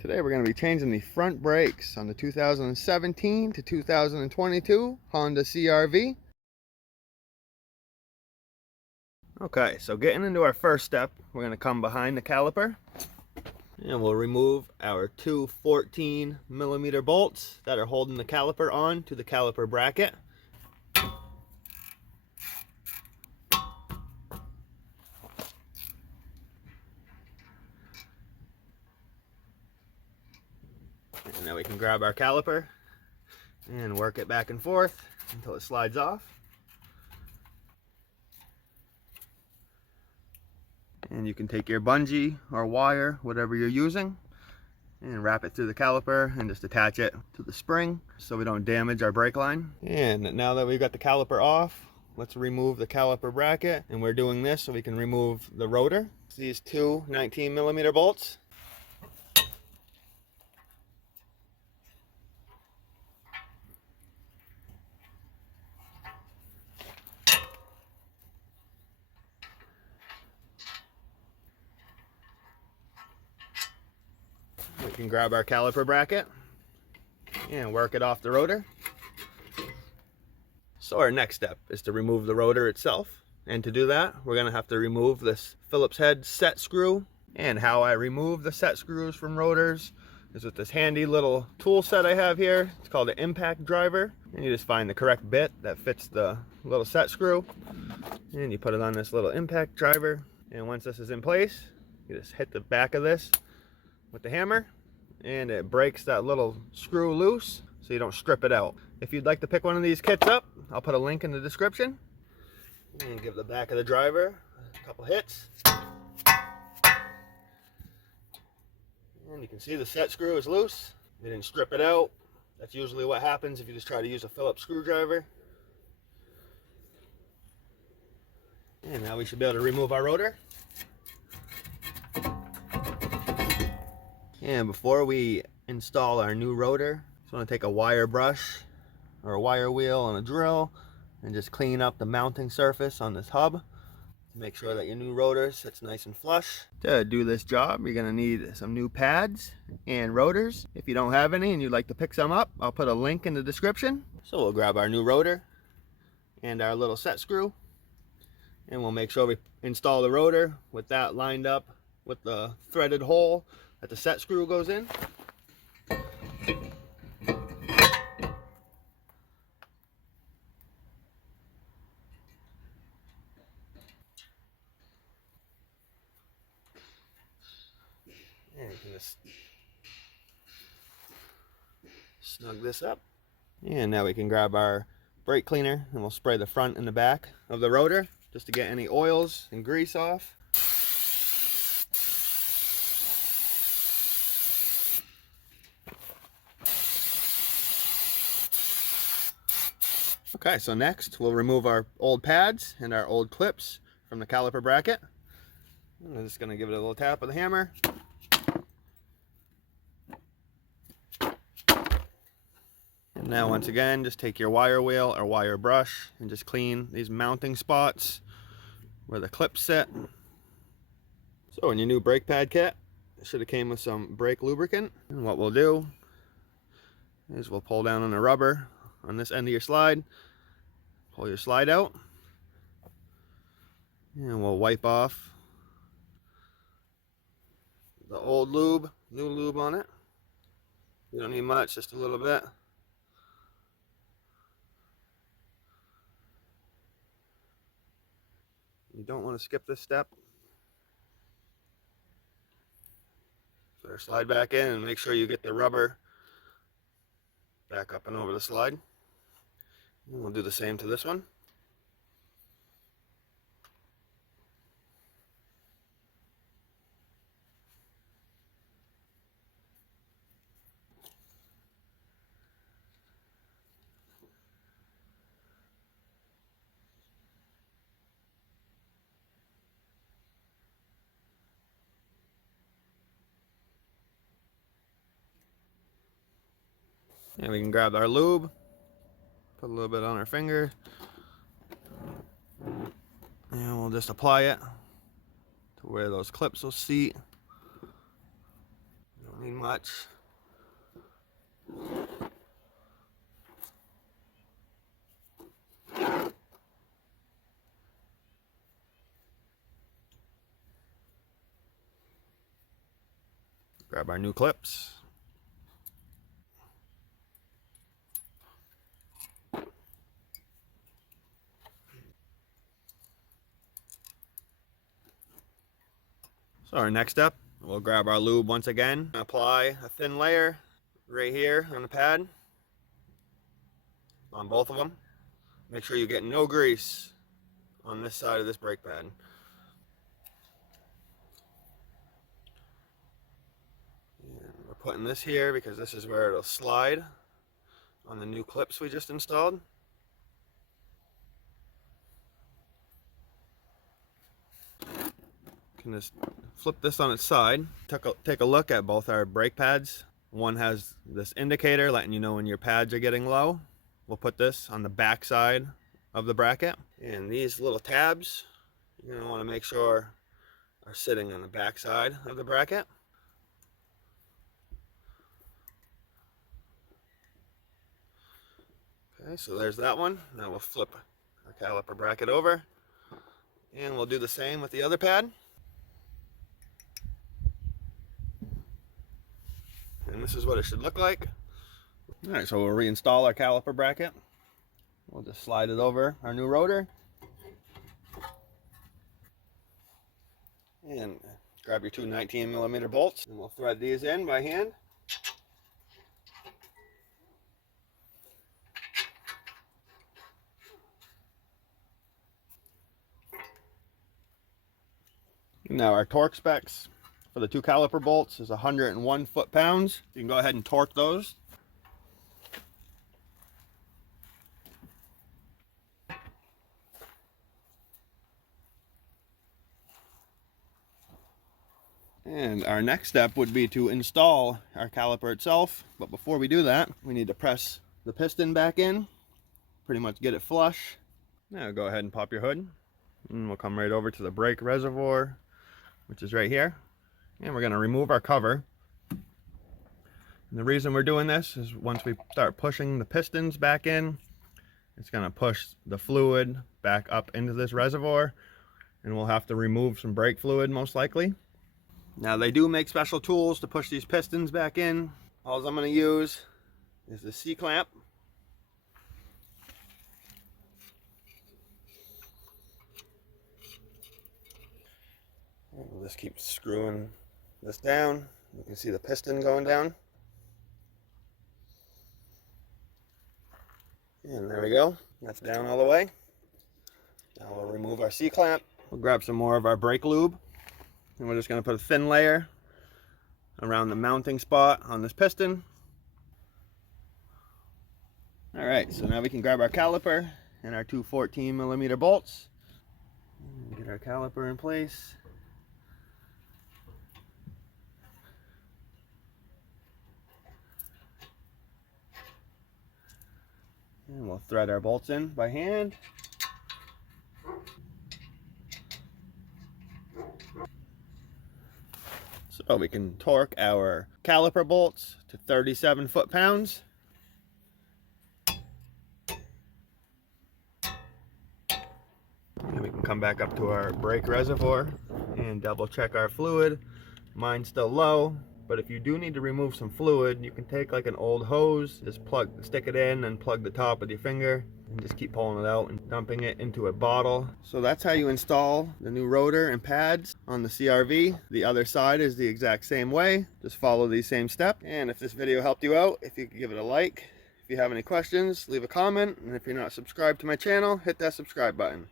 Today we're going to be changing the front brakes on the 2017 to 2022 Honda CRV. Okay, so getting into our first step, we're going to come behind the caliper and we'll remove our two 14mm bolts that are holding the caliper on to the caliper bracket. And now we can grab our caliper and work it back and forth until it slides off. And you can take your bungee or wire, whatever you're using, and wrap it through the caliper and just attach it to the spring so we don't damage our brake line. And now that we've got the caliper off, let's remove the caliper bracket. And we're doing this so we can remove the rotor. These two 19mm bolts. We can grab our caliper bracket and work it off the rotor. So our next step is to remove the rotor itself. And to do that, we're going to have to remove this Phillips head set screw. And how I remove the set screws from rotors is with this handy little tool set I have here. It's called an impact driver. And you just find the correct bit that fits the little set screw. And you put it on this little impact driver. And once this is in place, you just hit the back of this with the hammer and it breaks that little screw loose so you don't strip it out. If you'd like to pick one of these kits up, I'll put a link in the description. And give the back of the driver a couple hits. And you can see the set screw is loose. You didn't strip it out. That's usually what happens if you just try to use a Phillips screwdriver. And now we should be able to remove our rotor. And before we install our new rotor, just want to take a wire brush or a wire wheel and a drill and just clean up the mounting surface on this hub to make sure that your new rotor sits nice and flush. To do this job, you're going to need some new pads and rotors. If you don't have any and you'd like to pick some up, I'll put a link in the description. So we'll grab our new rotor and our little set screw, and we'll make sure we install the rotor with that lined up with the threaded hole that the set screw goes in. And you can just snug this up. And now we can grab our brake cleaner and we'll spray the front and the back of the rotor just to get any oils and grease off. Okay, so next we'll remove our old pads and our old clips from the caliper bracket. I'm just going to give it a little tap with a hammer. And now once again, just take your wire wheel or wire brush and just clean these mounting spots where the clips sit. So in your new brake pad kit, it should have came with some brake lubricant. And what we'll do is we'll pull down on the rubber on this end of your slide, pull your slide out, and we'll wipe off the old lube, new lube on it. You don't need much, just a little bit. You don't want to skip this step. So slide back in and make sure you get the rubber back up and over the slide. And we'll do the same to this one. And we can grab our lube, put a little bit on our finger, and we'll just apply it to where those clips will seat. Nothing much. Grab our new clips. So our next step, we'll grab our lube once again, apply a thin layer right here on the pad, on both of them. Make sure you get no grease on this side of this brake pad. And we're putting this here because this is where it'll slide on the new clips we just installed. Can just flip this on its side. Take a look at both our brake pads. One has this indicator letting you know when your pads are getting low. We'll put this on the back side of the bracket. And these little tabs, you're going to want to make sure are sitting on the back side of the bracket. Okay, so there's that one. Now we'll flip our caliper bracket over. And we'll do the same with the other pad. And this is what it should look like. All right, so we'll reinstall our caliper bracket. We'll just slide it over our new rotor. And grab your two 19mm bolts, and we'll thread these in by hand. Now our torque specs for the two caliper bolts is 101 foot-pounds. You can go ahead and torque those. And our next step would be to install our caliper itself. But before we do that, we need to press the piston back in, pretty much get it flush. Now go ahead and pop your hood. And we'll come right over to the brake reservoir, which is right here. And we're going to remove our cover. And the reason we're doing this is once we start pushing the pistons back in, it's going to push the fluid back up into this reservoir, and we'll have to remove some brake fluid most likely. Now they do make special tools to push these pistons back in. All I'm going to use is the C-clamp. We'll just keep screwing this down. You can see the piston going down. And there we go. That's down all the way. Now we'll remove our C-clamp. We'll grab some more of our brake lube. And we're just going to put a thin layer around the mounting spot on this piston. Alright, so now we can grab our caliper and our two 14mm bolts. Get our caliper in place. And we'll thread our bolts in by hand. So we can torque our caliper bolts to 37 foot-pounds. And we can come back up to our brake reservoir and double check our fluid. Mine's still low, but if you do need to remove some fluid, you can take like an old hose, just stick it in and plug the top with your finger, and just keep pulling it out and dumping it into a bottle. So that's how you install the new rotor and pads on the CRV. The other side is the exact same way. Just follow these same steps. And if this video helped you out, if you could give it a like. If you have any questions, leave a comment. And if you're not subscribed to my channel, hit that subscribe button.